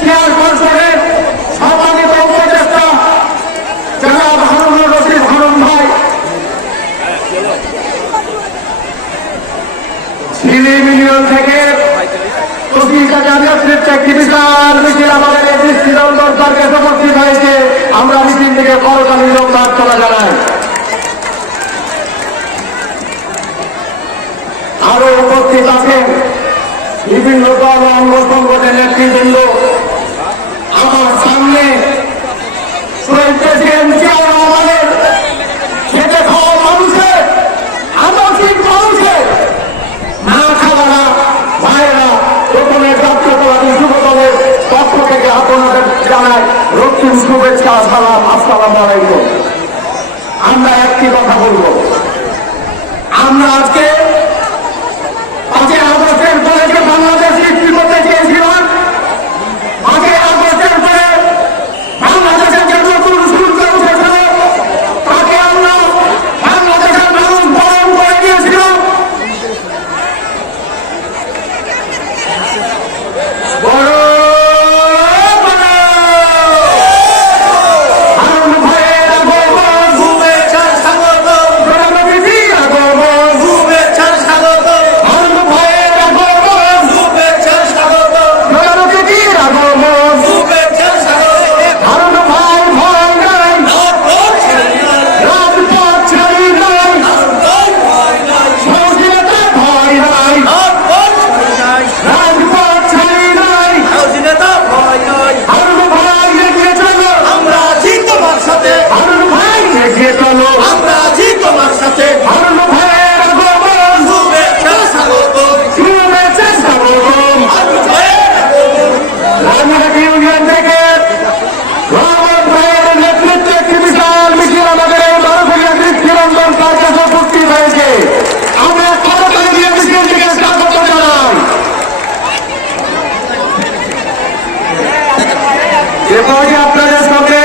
চেয়ারপারসনের সম্মানিত উপদেষ্টা জনাব হারুনুর রশিদ হারুন ভাই, ঝিলিম ইউনিয়ন থেকে তসলিকা জামিয়াত নেতৃত্বে একটি বিশাল মিছিল আমাদের এই দৃষ্টিনন্দন দরবারকে উপস্থিত হয়েছে। আমরা মিছিল থেকে করতালি প্রার্থনা জানাই। আরো উপস্থিত আছেন বিভিন্ন দল অঙ্গ সংগঠনের নেতৃবৃন্দ। আমার সামনে শহীদ প্রেসিডেন্ট জিয়াউর রহমানের খেতে খাওয়া মানুষের, আদর্শিক মানুষের মা খালারা ভাইয়েরা প্রথমে জাতীয়তাবাদী যুব দলের পক্ষ থেকে আপনাদের জানাই রক্তিম শুভেচ্ছা, সালাম, আসসালামু আলাইকুম। আমরা একটি কথা বলব, আমরা আজকে 5 আগস্টের পরে যে বাংলাদেশ সৃষ্টি করতে চেয়েছিলাম, 5 আগস্টের পরে বাংলাদেশের যে নতুন সূর্য উঠেছিল তাকে আমরা বাংলাদেশের মানুষ বরণ করে দিয়েছিলাম। আপনাদের সামনে